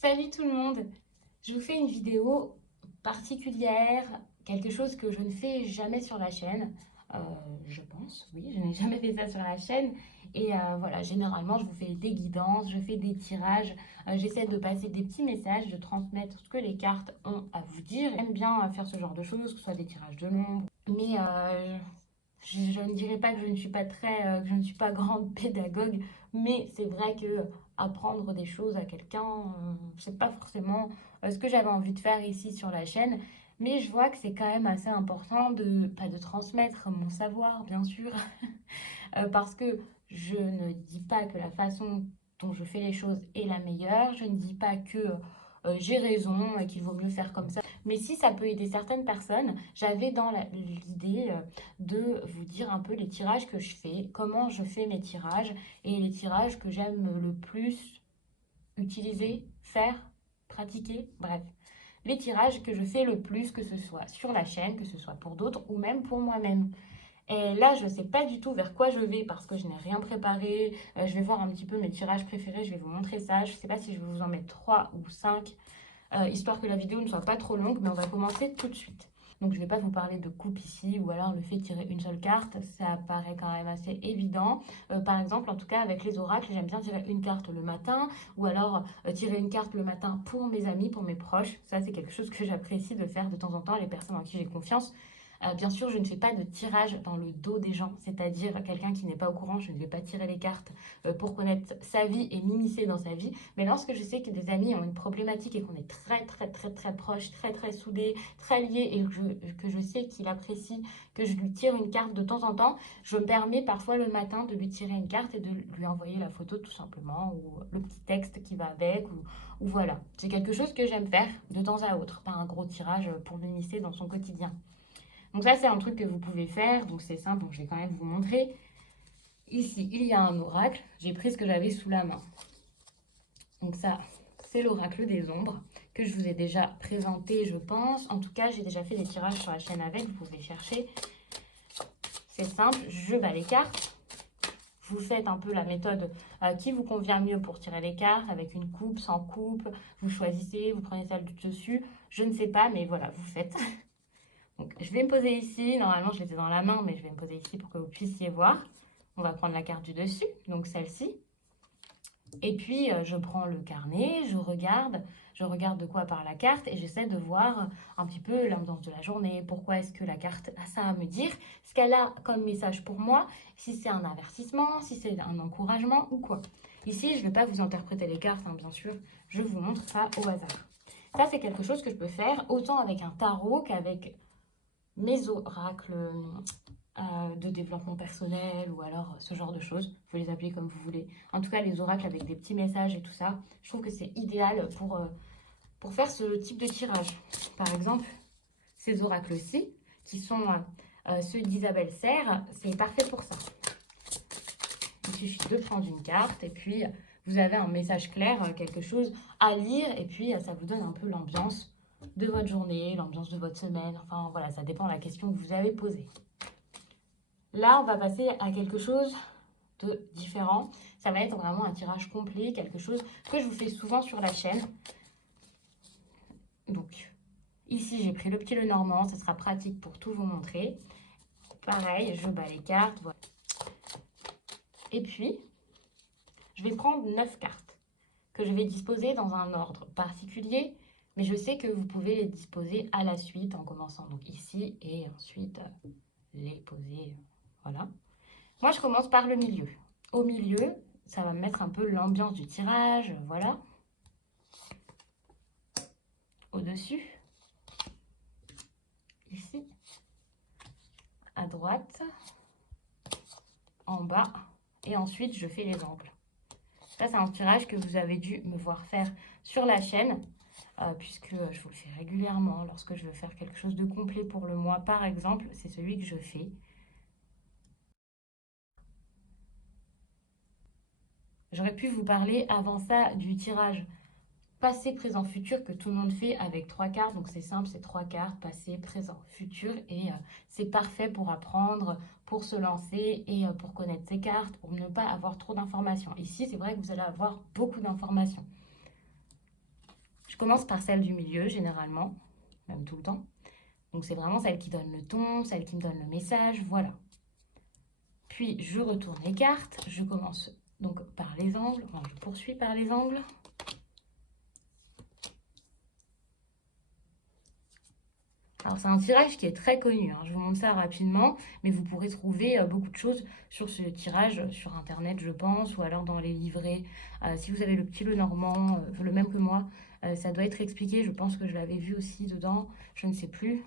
Salut tout le monde! Je vous fais une vidéo particulière, quelque chose que je ne fais jamais sur la chaîne. Euh, je pense, oui, je n'ai jamais fait ça sur la chaîne. Et voilà, généralement, je vous fais des guidances, je fais des tirages, j'essaie de passer des petits messages, de transmettre ce que les cartes ont à vous dire. J'aime bien faire ce genre de choses, que ce soit des tirages de l'ombre. Mais je ne dirais pas que je ne suis pas que je ne suis pas grande pédagogue, mais c'est vrai que apprendre des choses à quelqu'un, c'est pas forcément ce que j'avais envie de faire ici sur la chaîne. Mais je vois que c'est quand même assez important de, pas de transmettre mon savoir, bien sûr, parce que je ne dis pas que la façon dont je fais les choses est la meilleure. Je ne dis pas que j'ai raison et qu'il vaut mieux faire comme ça. Mais si ça peut aider certaines personnes, j'avais dans l'idée de vous dire un peu les tirages que je fais, comment je fais mes tirages et les tirages que j'aime le plus utiliser, faire, pratiquer, bref. Les tirages que je fais le plus, que ce soit sur la chaîne, que ce soit pour d'autres ou même pour moi-même. Et là, je ne sais pas du tout vers quoi je vais parce que je n'ai rien préparé. Je vais voir un petit peu mes tirages préférés. Je vais vous montrer ça. Je ne sais pas si je vais vous en mettre 3 ou 5, histoire que la vidéo ne soit pas trop longue. Mais on va commencer tout de suite. Donc, je ne vais pas vous parler de coupe ici ou alors le fait de tirer une seule carte. Ça paraît quand même assez évident. Par exemple, en tout cas, avec les oracles, j'aime bien tirer une carte le matin ou alors tirer une carte le matin pour mes amis, pour mes proches. Ça, c'est quelque chose que j'apprécie de faire de temps en temps, les personnes en qui j'ai confiance. Bien sûr, je ne fais pas de tirage dans le dos des gens, c'est-à-dire quelqu'un qui n'est pas au courant, je ne vais pas tirer les cartes pour connaître sa vie et m'immiscer dans sa vie. Mais lorsque je sais que des amis ont une problématique et qu'on est très proches, très soudés, très liés et que je sais qu'il apprécie que je lui tire une carte de temps en temps, je me permets parfois le matin de lui tirer une carte et de lui envoyer la photo tout simplement ou le petit texte qui va avec ou voilà. C'est quelque chose que j'aime faire de temps à autre, pas un gros tirage pour m'immiscer dans son quotidien. Donc ça, c'est un truc que vous pouvez faire. Donc c'est simple, donc je vais quand même vous montrer. Ici, il y a un oracle. J'ai pris ce que j'avais sous la main. Donc ça, c'est l'oracle des ombres que je vous ai déjà présenté, je pense. En tout cas, j'ai déjà fait des tirages sur la chaîne avec. Vous pouvez chercher. C'est simple, je bats les cartes. Vous faites un peu la méthode qui vous convient mieux pour tirer les cartes, avec une coupe, sans coupe. Vous choisissez, vous prenez celle du dessus. Je ne sais pas, mais voilà, vous faites. Donc, je vais me poser ici. Normalement, je les ai dans la main, mais je vais me poser ici pour que vous puissiez voir. On va prendre la carte du dessus, donc celle-ci. Et puis, je prends le carnet, je regarde de quoi parle la carte et j'essaie de voir un petit peu l'ambiance de la journée. Pourquoi est-ce que la carte a ça à me dire? Ce qu'elle a comme message pour moi, si c'est un avertissement, si c'est un encouragement ou quoi. Ici, je ne vais pas vous interpréter les cartes, hein, bien sûr. Je vous montre ça au hasard. Ça, c'est quelque chose que je peux faire autant avec un tarot qu'avec mes oracles de développement personnel ou alors ce genre de choses. Vous pouvez les appeler comme vous voulez. En tout cas, les oracles avec des petits messages et tout ça, je trouve que c'est idéal pour faire ce type de tirage. Par exemple, ces oracles-ci, qui sont ceux d'Isabelle Serre, c'est parfait pour ça. Il suffit de prendre une carte et puis vous avez un message clair, quelque chose à lire et puis ça vous donne un peu l'ambiance de votre journée, l'ambiance de votre semaine. Enfin voilà, ça dépend de la question que vous avez posée. Là, on va passer à quelque chose de différent. Ça va être vraiment un tirage complet, quelque chose que je vous fais souvent sur la chaîne. Donc, ici, j'ai pris le petit Lenormand. Ça sera pratique pour tout vous montrer. Pareil, je bats les cartes. Voilà. Et puis, je vais prendre 9 cartes que je vais disposer dans un ordre particulier. Mais je sais que vous pouvez les disposer à la suite en commençant donc ici et ensuite les poser. Voilà. Moi, je commence par le milieu. Au milieu, ça va me mettre un peu l'ambiance du tirage, voilà. Au-dessus, ici, à droite, en bas, et ensuite, je fais les angles. Ça, c'est un tirage que vous avez dû me voir faire sur la chaîne, puisque je vous le fais régulièrement lorsque je veux faire quelque chose de complet pour le mois, par exemple. C'est celui que je fais. J'aurais pu vous parler avant ça du tirage passé, présent, futur que tout le monde fait avec 3 cartes. Donc c'est simple, c'est 3 cartes, passé, présent, futur. Et c'est parfait pour apprendre, pour se lancer et pour connaître ses cartes, pour ne pas avoir trop d'informations. Ici, c'est vrai que vous allez avoir beaucoup d'informations. commence par celle du milieu, généralement, même tout le temps. Donc, c'est vraiment celle qui donne le ton, celle qui me donne le message, voilà. Puis, je retourne les cartes. Je commence donc par les angles. Enfin, je poursuis par les angles. Alors, c'est un tirage qui est très connu, hein. Je vous montre ça rapidement, mais vous pourrez trouver beaucoup de choses sur ce tirage sur Internet, je pense, ou alors dans les livrets. Si vous avez le petit Lenormand, le même que moi, ça doit être expliqué. Je pense que je l'avais vu aussi dedans, je ne sais plus.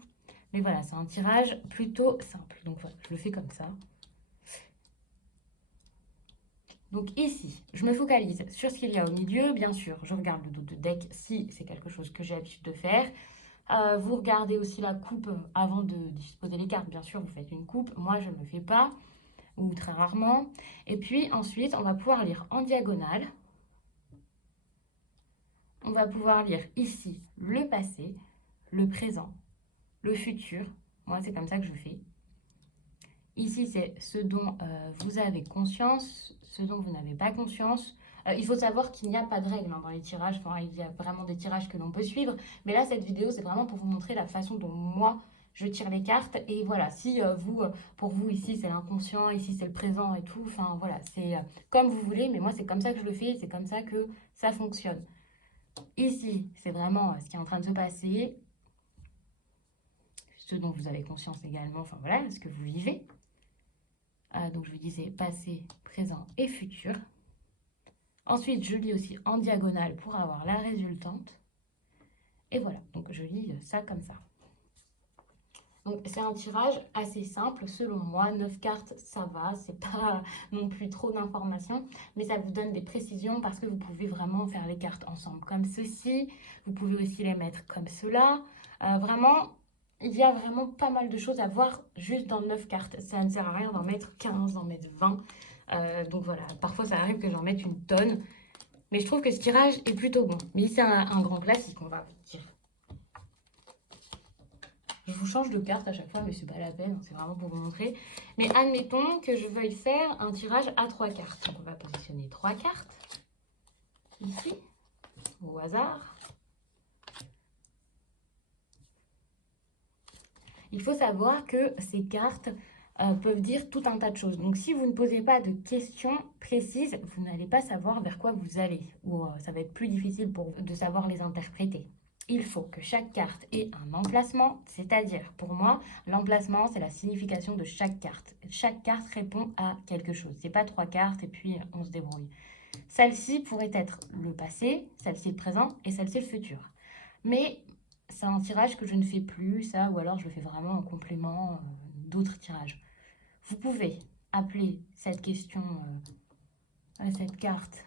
Mais voilà, c'est un tirage plutôt simple. Donc voilà, je le fais comme ça. Donc ici, je me focalise sur ce qu'il y a au milieu. Bien sûr, je regarde le dos de deck si c'est quelque chose que j'ai l'habitude de faire. Vous regardez aussi la coupe avant de disposer les cartes. Bien sûr, vous faites une coupe. Moi, je ne le fais pas, ou très rarement. Et puis ensuite, on va pouvoir lire en diagonale. On va pouvoir lire ici le passé, le présent, le futur. Moi, c'est comme ça que je fais. Ici, c'est ce dont vous avez conscience, ce dont vous n'avez pas conscience. Il faut savoir qu'il n'y a pas de règle, hein, dans les tirages. Enfin, il y a vraiment des tirages que l'on peut suivre. Mais là, cette vidéo, c'est vraiment pour vous montrer la façon dont moi, je tire les cartes. Et voilà, si pour vous, ici, c'est l'inconscient, ici, c'est le présent et tout. Enfin, voilà, c'est comme vous voulez. Mais moi, c'est comme ça que je le fais. C'est comme ça que ça fonctionne. Ici, c'est vraiment ce qui est en train de se passer. Ce dont vous avez conscience également. Enfin, voilà, ce que vous vivez. Donc, je vous disais passé, présent et futur. Ensuite, je lis aussi en diagonale pour avoir la résultante. Et voilà, donc je lis ça comme ça. Donc, c'est un tirage assez simple, selon moi. 9 cartes, ça va, c'est pas non plus trop d'informations, mais ça vous donne des précisions parce que vous pouvez vraiment faire les cartes ensemble comme ceci. Vous pouvez aussi les mettre comme cela. Vraiment, il y a vraiment pas mal de choses à voir juste dans 9 cartes. Ça ne sert à rien d'en mettre 15, d'en mettre 20. Donc voilà, parfois ça arrive que j'en mette une tonne. Mais je trouve que ce tirage est plutôt bon. Mais c'est un grand classique, on va dire. Je vous change de carte à chaque fois, mais c'est pas la peine, c'est vraiment pour vous montrer. Mais admettons que je veuille faire un tirage à 3 cartes. Donc on va positionner 3 cartes, ici, au hasard. Il faut savoir que ces cartes peuvent dire tout un tas de choses. Donc si vous ne posez pas de questions précises, vous n'allez pas savoir vers quoi vous allez. Ou ça va être plus difficile pour vous de savoir les interpréter. Il faut que chaque carte ait un emplacement, c'est-à-dire, pour moi, l'emplacement, c'est la signification de chaque carte. Chaque carte répond à quelque chose. C'est pas 3 cartes et puis on se débrouille. Celle-ci pourrait être le passé, celle-ci le présent et celle-ci le futur. Mais c'est un tirage que je ne fais plus, ça, ou alors je le fais vraiment en complément d'autres tirages. Vous pouvez appeler cette question, cette carte,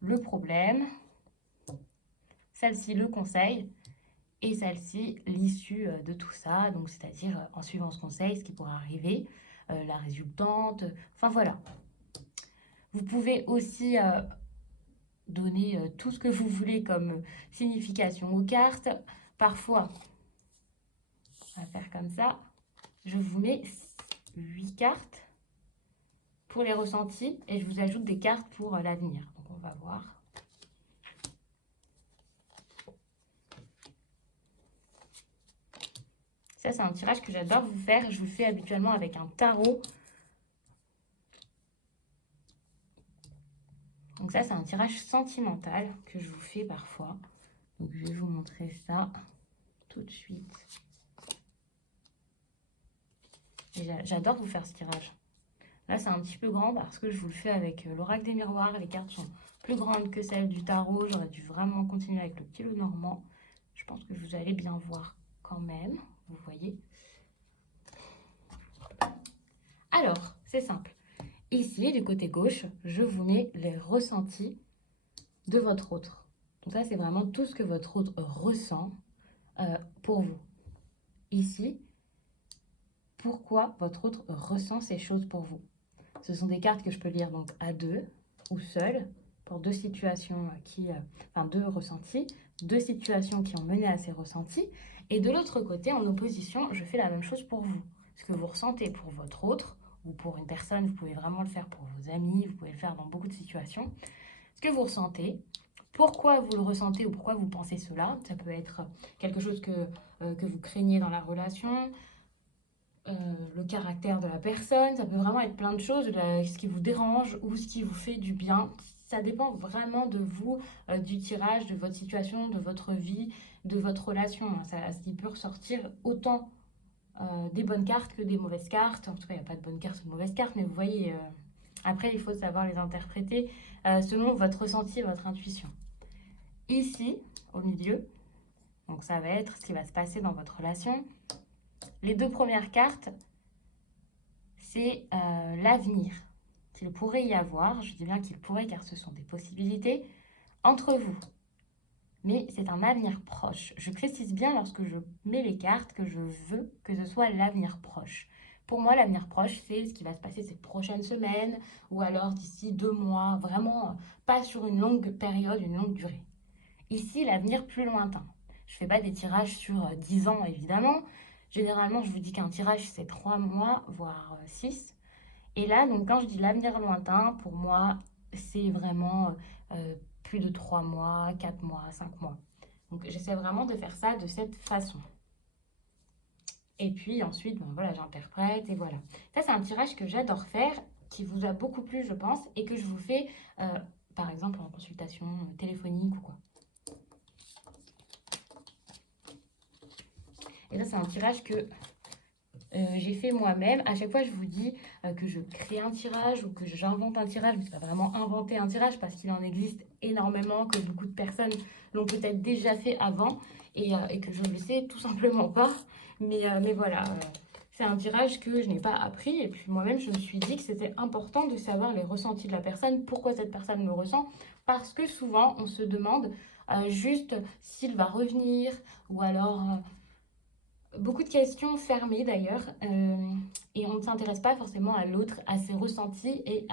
le problème, celle-ci, le conseil, et celle-ci, l'issue de tout ça, donc c'est-à-dire en suivant ce conseil, ce qui pourra arriver, la résultante, enfin voilà. Vous pouvez aussi donner tout ce que vous voulez comme signification aux cartes. Parfois, on va faire comme ça, je vous mets 8 cartes pour les ressentis et je vous ajoute des cartes pour l'avenir. Donc on va voir. Ça, c'est un tirage que j'adore vous faire. Je vous le fais habituellement avec un tarot. Donc ça, c'est un tirage sentimental que je vous fais parfois. Donc je vais vous montrer ça tout de suite. J'adore vous faire ce tirage. Là, c'est un petit peu grand parce que je vous le fais avec l'oracle des miroirs. Les cartes sont plus grandes que celles du tarot. J'aurais dû vraiment continuer avec le petit Lenormand. Je pense que vous allez bien voir quand même. Vous voyez. Alors, c'est simple. Ici, du côté gauche, je vous mets les ressentis de votre autre. Donc ça, c'est vraiment tout ce que votre autre ressent pour vous. Ici, pourquoi votre autre ressent ces choses pour vous. Ce sont des cartes que je peux lire donc à deux ou seul pour deux situations deux ressentis, deux situations qui ont mené à ces ressentis. Et de l'autre côté, en opposition, je fais la même chose pour vous. Ce que vous ressentez pour votre autre ou pour une personne, vous pouvez vraiment le faire pour vos amis, vous pouvez le faire dans beaucoup de situations. Ce que vous ressentez pourquoi vous le ressentez ou pourquoi vous pensez cela. Ça peut être quelque chose que vous craignez dans la relation, le caractère de la personne, ça peut vraiment être plein de choses, ce qui vous dérange ou ce qui vous fait du bien. Ça dépend vraiment de vous, du tirage, de votre situation, de votre vie, de votre relation. Il peut ressortir autant des bonnes cartes que des mauvaises cartes. En tout cas, il n'y a pas de bonnes cartes ou de mauvaises cartes, mais vous voyez, après, il faut savoir les interpréter selon votre ressenti et votre intuition. Ici, au milieu, donc ça va être ce qui va se passer dans votre relation. Les deux premières cartes, c'est l'avenir qu'il pourrait y avoir, je dis bien qu'il pourrait car ce sont des possibilités, entre vous. Mais c'est un avenir proche. Je précise bien lorsque je mets les cartes que je veux que ce soit l'avenir proche. Pour moi, l'avenir proche, c'est ce qui va se passer ces prochaines semaines ou alors d'ici 2 mois, vraiment pas sur une longue période, une longue durée. Ici, l'avenir plus lointain. Je ne fais pas des tirages sur 10 ans, évidemment. Généralement, je vous dis qu'un tirage, c'est 3 mois, voire 6. Et là, donc, quand je dis l'avenir lointain, pour moi, c'est vraiment plus de 3 mois, 4 mois, 5 mois. Donc, j'essaie vraiment de faire ça de cette façon. Et puis ensuite, bon, voilà, j'interprète et voilà. Ça, c'est un tirage que j'adore faire, qui vous a beaucoup plu, je pense, et que je vous fais, par exemple, en consultation téléphonique ou quoi. Et ça, c'est un tirage que j'ai fait moi-même. À chaque fois, je vous dis que je crée un tirage ou que j'invente un tirage. Mais c'est pas vraiment inventer un tirage parce qu'il en existe énormément, que beaucoup de personnes l'ont peut-être déjà fait avant et que je ne le sais tout simplement pas. Mais voilà, c'est un tirage que je n'ai pas appris. Et puis moi-même, je me suis dit que c'était important de savoir les ressentis de la personne, pourquoi cette personne me ressent. Parce que souvent, on se demande juste s'il va revenir ou alors beaucoup de questions fermées d'ailleurs, et on ne s'intéresse pas forcément à l'autre, à ses ressentis et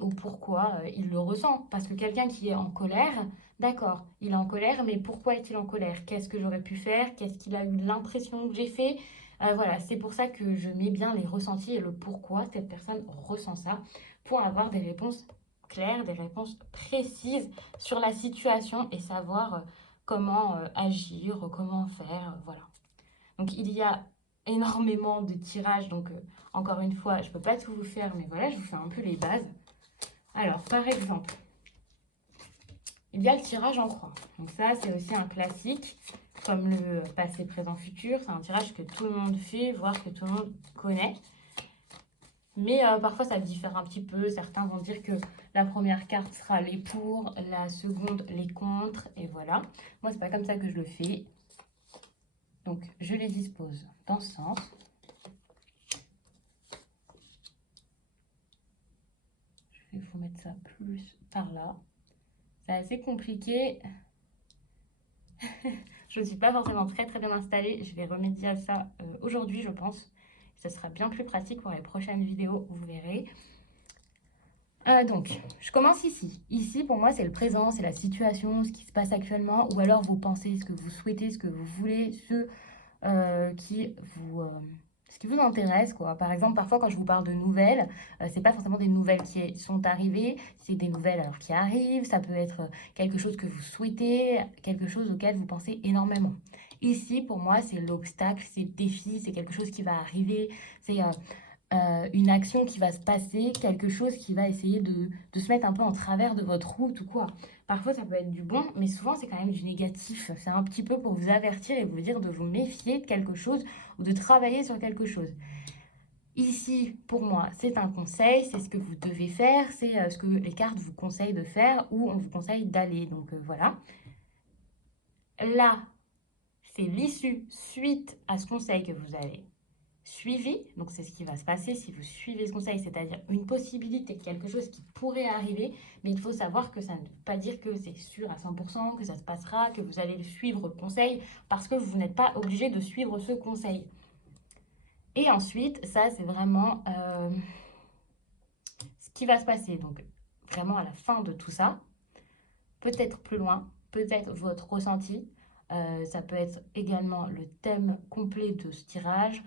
au pourquoi il le ressent. Parce que quelqu'un qui est en colère, d'accord, il est en colère, mais pourquoi est-il en colère? Qu'est-ce que j'aurais pu faire? Qu'est-ce qu'il a eu l'impression que j'ai fait? Voilà, c'est pour ça que je mets bien les ressentis et le pourquoi cette personne ressent ça, pour avoir des réponses claires, des réponses précises sur la situation et savoir comment agir, comment faire, voilà. Donc il y a énormément de tirages, donc encore une fois, je ne peux pas tout vous faire, mais voilà, je vous fais un peu les bases. Alors, par exemple, il y a le tirage en croix. Donc ça, c'est aussi un classique, comme le passé, présent, futur. C'est un tirage que tout le monde fait, voire que tout le monde connaît. Mais parfois, ça diffère un petit peu. Certains vont dire que la première carte sera les pour, la seconde les contre, et voilà. Moi, c'est pas comme ça que je le fais. Donc, je les dispose dans ce sens. Il faut mettre ça plus par là. C'est assez compliqué. Je ne suis pas forcément très bien installée. Je vais remédier à ça aujourd'hui, je pense. Ça sera bien plus pratique pour les prochaines vidéos, vous verrez. Donc, je commence ici. Ici, pour moi, c'est le présent, c'est la situation, ce qui se passe actuellement, ou alors vos pensées, ce que vous souhaitez, ce que vous voulez, qui vous... ce qui vous intéresse, quoi. Par exemple, parfois, quand je vous parle de nouvelles, c'est pas forcément des nouvelles qui sont arrivées, c'est des nouvelles alors qui arrivent. Ça peut être quelque chose que vous souhaitez, quelque chose auquel vous pensez énormément. Ici, pour moi, c'est l'obstacle, c'est le défi, c'est quelque chose qui va arriver, c'est une action qui va se passer, quelque chose qui va essayer de se mettre un peu en travers de votre route ou quoi. Parfois, ça peut être du bon, mais souvent, c'est quand même du négatif. C'est un petit peu pour vous avertir et vous dire de vous méfier de quelque chose ou de travailler sur quelque chose. Ici, pour moi, c'est un conseil, c'est ce que vous devez faire, c'est ce que les cartes vous conseillent de faire ou on vous conseille d'aller. Donc voilà. Là, c'est l'issue suite à ce conseil que vous avez suivi. Donc c'est ce qui va se passer si vous suivez ce conseil, c'est-à-dire une possibilité, quelque chose qui pourrait arriver, mais il faut savoir que ça ne veut pas dire que c'est sûr à 100%, que ça se passera, que vous allez suivre le conseil, parce que vous n'êtes pas obligé de suivre ce conseil. Et ensuite, ça c'est vraiment ce qui va se passer. Donc vraiment à la fin de tout ça, peut-être plus loin, peut-être votre ressenti. Ça peut être également le thème complet de ce tirage.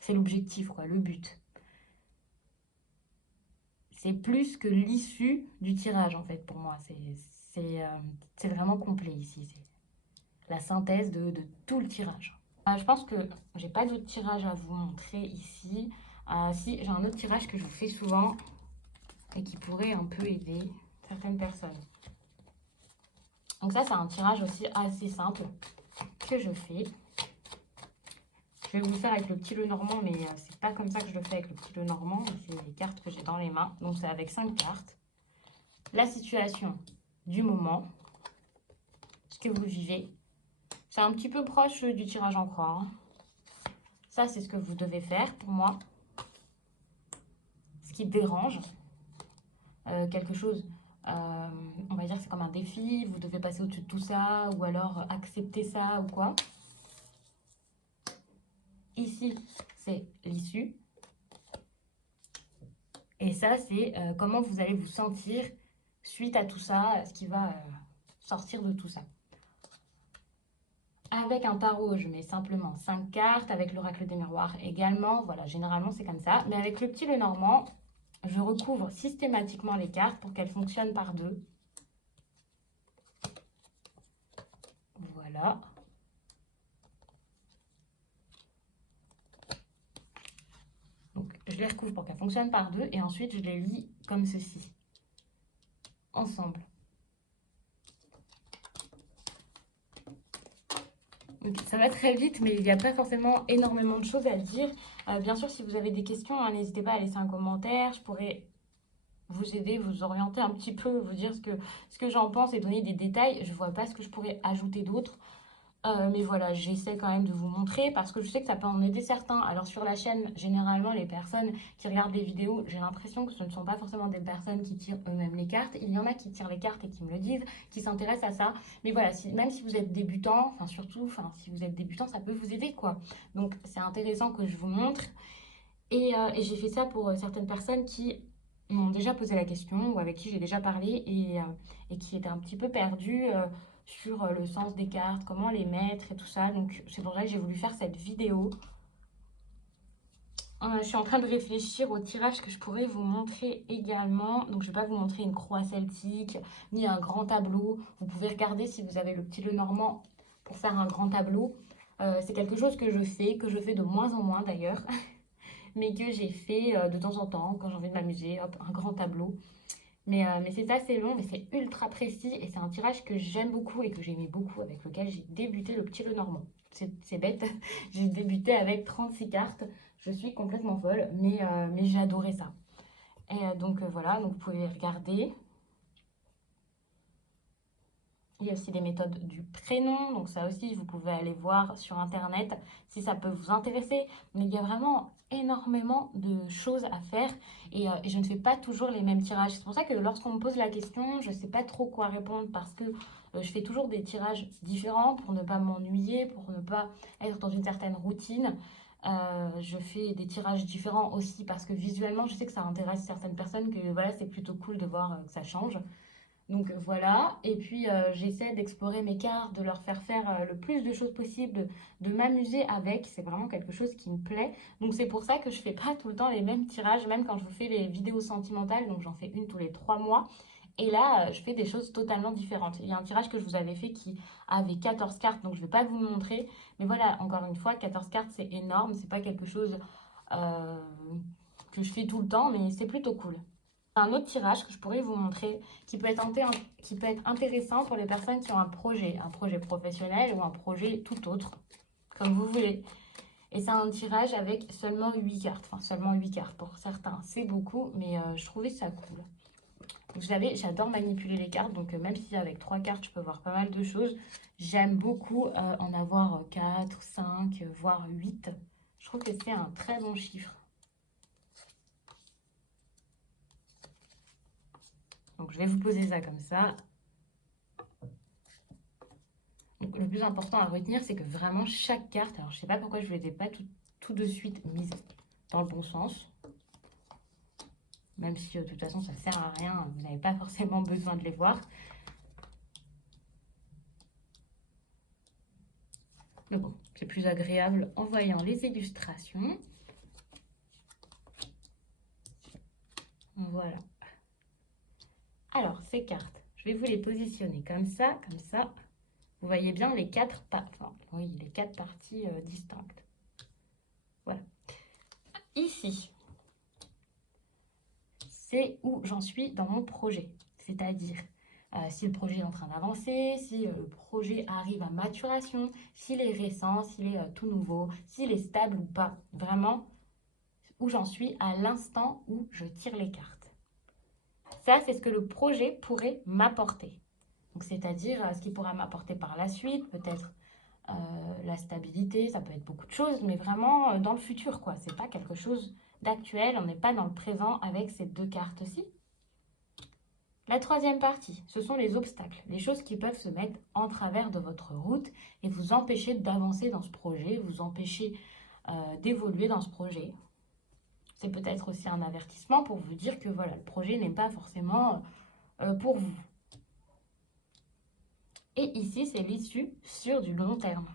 C'est l'objectif, quoi, le but. c'est plus que l'issue du tirage en fait pour moi. C'est vraiment complet ici. C'est la synthèse de tout le tirage. Je pense que j'ai pas d'autres tirages à vous montrer ici. Si, j'ai un autre tirage que je vous fais souvent et qui pourrait un peu aider certaines personnes. Donc ça, c'est un tirage aussi assez simple que je fais. Je vais vous le faire avec le petit Lenormand, mais c'est pas comme ça que je le fais avec le petit Lenormand. C'est les cartes que j'ai dans les mains. Donc c'est avec 5 cartes. La situation du moment, ce que vous vivez. C'est un petit peu proche du tirage en croix. Hein. Ça, c'est ce que vous devez faire pour moi. Ce qui dérange. Quelque chose, on va dire que c'est comme un défi. Vous devez passer au-dessus de tout ça. Ou alors accepter ça ou quoi. Ici, c'est l'issue. Et ça, c'est comment vous allez vous sentir suite à tout ça, ce qui va sortir de tout ça. Avec un tarot, je mets simplement 5 cartes. Avec l'oracle des miroirs également. Voilà, généralement, c'est comme ça. Mais avec le petit Lenormand, je recouvre systématiquement les cartes pour qu'elles fonctionnent par deux. Voilà. Donc, je les recouvre pour qu'elles fonctionnent par deux. Et ensuite, je les lis comme ceci. Ensemble. Donc, ça va très vite, mais il n'y a pas forcément énormément de choses à dire. Bien sûr, si vous avez des questions, hein, n'hésitez pas à laisser un commentaire. Je pourrais vous aider, vous orienter un petit peu, vous dire ce que j'en pense et donner des détails. Je ne vois pas ce que je pourrais ajouter d'autre. Mais voilà, j'essaie quand même de vous montrer parce que je sais que ça peut en aider certains. Alors sur la chaîne, généralement, les personnes qui regardent les vidéos, j'ai l'impression que ce ne sont pas forcément des personnes qui tirent eux-mêmes les cartes. Il y en a qui tirent les cartes et qui me le disent, qui s'intéressent à ça. Mais voilà, même si vous êtes débutant, enfin surtout, si vous êtes débutant, ça peut vous aider quoi. Donc c'est intéressant que je vous montre. Et j'ai fait ça pour certaines personnes qui m'ont déjà posé la question ou avec qui j'ai déjà parlé et qui étaient un petit peu perdues sur le sens des cartes, comment les mettre et tout ça. Donc c'est pour ça que j'ai voulu faire cette vidéo. Je suis en train de réfléchir au tirage que je pourrais vous montrer également. Donc je ne vais pas vous montrer une croix celtique ni un grand tableau. Vous pouvez regarder si vous avez le petit Lenormand pour faire un grand tableau. C'est quelque chose que je fais de moins en moins d'ailleurs. Mais que j'ai fait de temps en temps quand j'ai envie de m'amuser, hop, un grand tableau. Mais c'est assez long, mais c'est ultra précis et c'est un tirage que j'aime beaucoup et que j'aimais beaucoup, avec lequel j'ai débuté le petit Lenormand. C'est bête, j'ai débuté avec 36 cartes, je suis complètement folle, mais j'ai adoré ça. Et donc voilà, donc vous pouvez regarder. Il y a aussi des méthodes du prénom, donc ça aussi vous pouvez aller voir sur internet si ça peut vous intéresser. Mais il y a vraiment énormément de choses à faire et je ne fais pas toujours les mêmes tirages. C'est pour ça que lorsqu'on me pose la question, je ne sais pas trop quoi répondre parce que je fais toujours des tirages différents pour ne pas m'ennuyer, pour ne pas être dans une certaine routine. Je fais des tirages différents aussi parce que visuellement, je sais que ça intéresse certaines personnes, que voilà, c'est plutôt cool de voir que ça change. Donc voilà, et puis j'essaie d'explorer mes cartes, de leur faire le plus de choses possible, de m'amuser avec, c'est vraiment quelque chose qui me plaît. Donc c'est pour ça que je fais pas tout le temps les mêmes tirages, même quand je vous fais les vidéos sentimentales, donc j'en fais une tous les 3 mois. Et là, je fais des choses totalement différentes. Il y a un tirage que je vous avais fait qui avait 14 cartes, donc je ne vais pas vous le montrer. Mais voilà, encore une fois, 14 cartes, c'est énorme, c'est pas quelque chose euh, que je fais tout le temps, mais c'est plutôt cool. Un autre tirage que je pourrais vous montrer qui peut être intéressant pour les personnes qui ont un projet professionnel ou un projet tout autre, comme vous voulez. Et c'est un tirage avec seulement 8 cartes, enfin seulement 8 cartes pour certains, c'est beaucoup, mais je trouvais ça cool. Vous savez, j'adore manipuler les cartes, donc même si avec 3 cartes, je peux voir pas mal de choses, j'aime beaucoup en avoir 4, 5, voire 8. Je trouve que c'est un très bon chiffre. Donc je vais vous poser ça comme ça. Donc, le plus important à retenir, c'est que vraiment chaque carte, alors je ne sais pas pourquoi je ne les ai pas tout de suite mises dans le bon sens, même si de toute façon ça ne sert à rien, vous n'avez pas forcément besoin de les voir. Mais bon, c'est plus agréable en voyant les illustrations. Voilà, ces cartes. Je vais vous les positionner comme ça, comme ça. Vous voyez bien les quatre, les quatre parties distinctes. Voilà. Ici, c'est où j'en suis dans mon projet. C'est-à-dire si le projet est en train d'avancer, si le projet arrive à maturation, s'il est récent, s'il est tout nouveau, s'il est stable ou pas. Vraiment, où j'en suis à l'instant où je tire les cartes. Ça, c'est ce que le projet pourrait m'apporter. Donc, c'est-à-dire ce qu'il pourra m'apporter par la suite, peut-être la stabilité, ça peut être beaucoup de choses, mais vraiment dans le futur, quoi. C'est pas quelque chose d'actuel, on n'est pas dans le présent avec ces deux cartes-ci. La troisième partie, ce sont les obstacles, les choses qui peuvent se mettre en travers de votre route et vous empêcher d'avancer dans ce projet, vous empêcher d'évoluer dans ce projet. C'est peut-être aussi un avertissement pour vous dire que voilà, le projet n'est pas forcément pour vous. Et ici, c'est l'issue sur du long terme.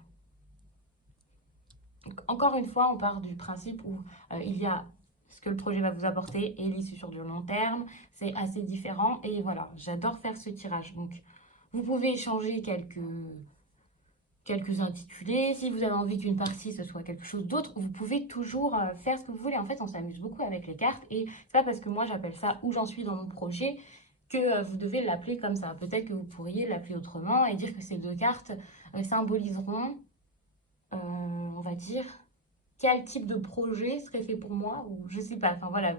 Donc, encore une fois, on part du principe où il y a ce que le projet va vous apporter et l'issue sur du long terme. C'est assez différent et voilà, j'adore faire ce tirage. Donc, vous pouvez échanger quelques intitulés. Si vous avez envie qu'une partie, ce soit quelque chose d'autre, vous pouvez toujours faire ce que vous voulez. En fait, on s'amuse beaucoup avec les cartes et c'est pas parce que moi, j'appelle ça où j'en suis dans mon projet que vous devez l'appeler comme ça. Peut-être que vous pourriez l'appeler autrement et dire que ces deux cartes symboliseront, on va dire, quel type de projet serait fait pour moi ou je sais pas. Enfin voilà,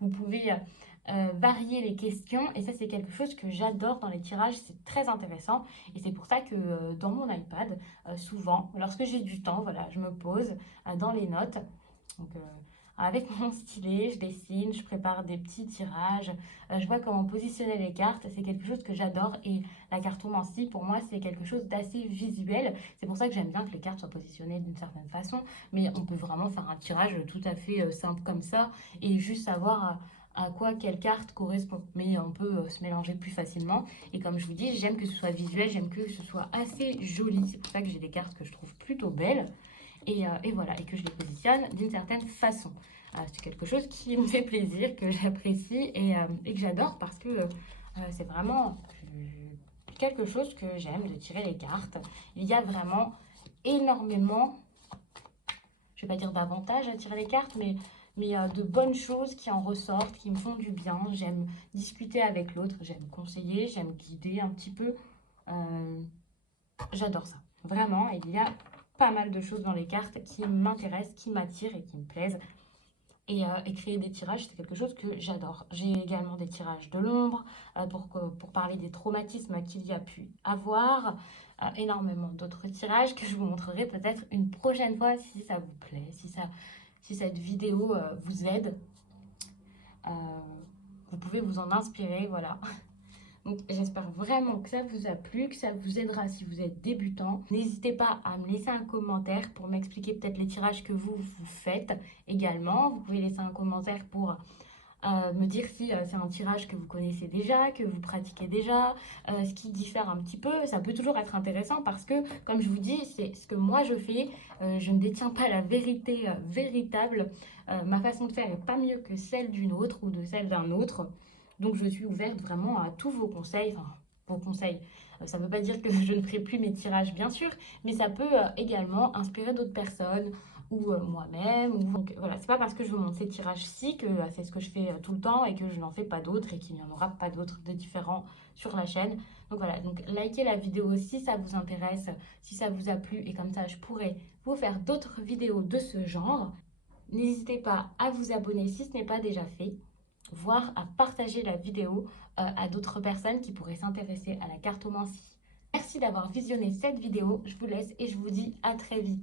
vous pouvez varier les questions et ça c'est quelque chose que j'adore dans les tirages, c'est très intéressant et c'est pour ça que dans mon iPad, souvent, lorsque j'ai du temps, voilà, je me pose dans les notes. Donc, avec mon stylet, je dessine, je prépare des petits tirages, je vois comment positionner les cartes, c'est quelque chose que j'adore et la cartomancie pour moi c'est quelque chose d'assez visuel, c'est pour ça que j'aime bien que les cartes soient positionnées d'une certaine façon, mais on peut vraiment faire un tirage tout à fait simple comme ça et juste savoir à quoi quelle carte correspond, mais on peut se mélanger plus facilement et comme je vous dis, j'aime que ce soit visuel, j'aime que ce soit assez joli, c'est pour ça que j'ai des cartes que je trouve plutôt belles. Et voilà, et que je les positionne d'une certaine façon. C'est quelque chose qui me fait plaisir, que j'apprécie et que j'adore parce que c'est vraiment quelque chose que j'aime de tirer les cartes. Il y a vraiment énormément, je ne vais pas dire d'avantages à tirer les cartes, mais de bonnes choses qui en ressortent, qui me font du bien. J'aime discuter avec l'autre, j'aime conseiller, j'aime guider un petit peu. J'adore ça. Vraiment, il y a pas mal de choses dans les cartes qui m'intéressent, qui m'attirent et qui me plaisent. Et créer des tirages, c'est quelque chose que j'adore. J'ai également des tirages de l'ombre pour parler des traumatismes qu'il y a pu avoir. Énormément d'autres tirages que je vous montrerai peut-être une prochaine fois si ça vous plaît, si cette vidéo vous aide. Vous pouvez vous en inspirer, voilà. Donc j'espère vraiment que ça vous a plu, que ça vous aidera si vous êtes débutant. N'hésitez pas à me laisser un commentaire pour m'expliquer peut-être les tirages que vous faites également. Vous pouvez laisser un commentaire pour me dire si c'est un tirage que vous connaissez déjà, que vous pratiquez déjà, ce qui diffère un petit peu. Ça peut toujours être intéressant parce que, comme je vous dis, c'est ce que moi je fais. Je ne détiens pas la vérité véritable. Ma façon de faire n'est pas mieux que celle d'une autre ou de celle d'un autre. Donc je suis ouverte vraiment à tous vos conseils, enfin vos conseils. Ça ne veut pas dire que je ne ferai plus mes tirages bien sûr, mais ça peut également inspirer d'autres personnes ou moi-même. Donc voilà, c'est pas parce que je vous montre ces tirages-ci que c'est ce que je fais tout le temps et que je n'en fais pas d'autres et qu'il n'y en aura pas d'autres de différents sur la chaîne. Donc voilà, donc likez la vidéo si ça vous intéresse, si ça vous a plu et comme ça je pourrai vous faire d'autres vidéos de ce genre. N'hésitez pas à vous abonner si ce n'est pas déjà fait, voire à partager la vidéo à d'autres personnes qui pourraient s'intéresser à la cartomancie. Merci d'avoir visionné cette vidéo, je vous laisse et je vous dis à très vite.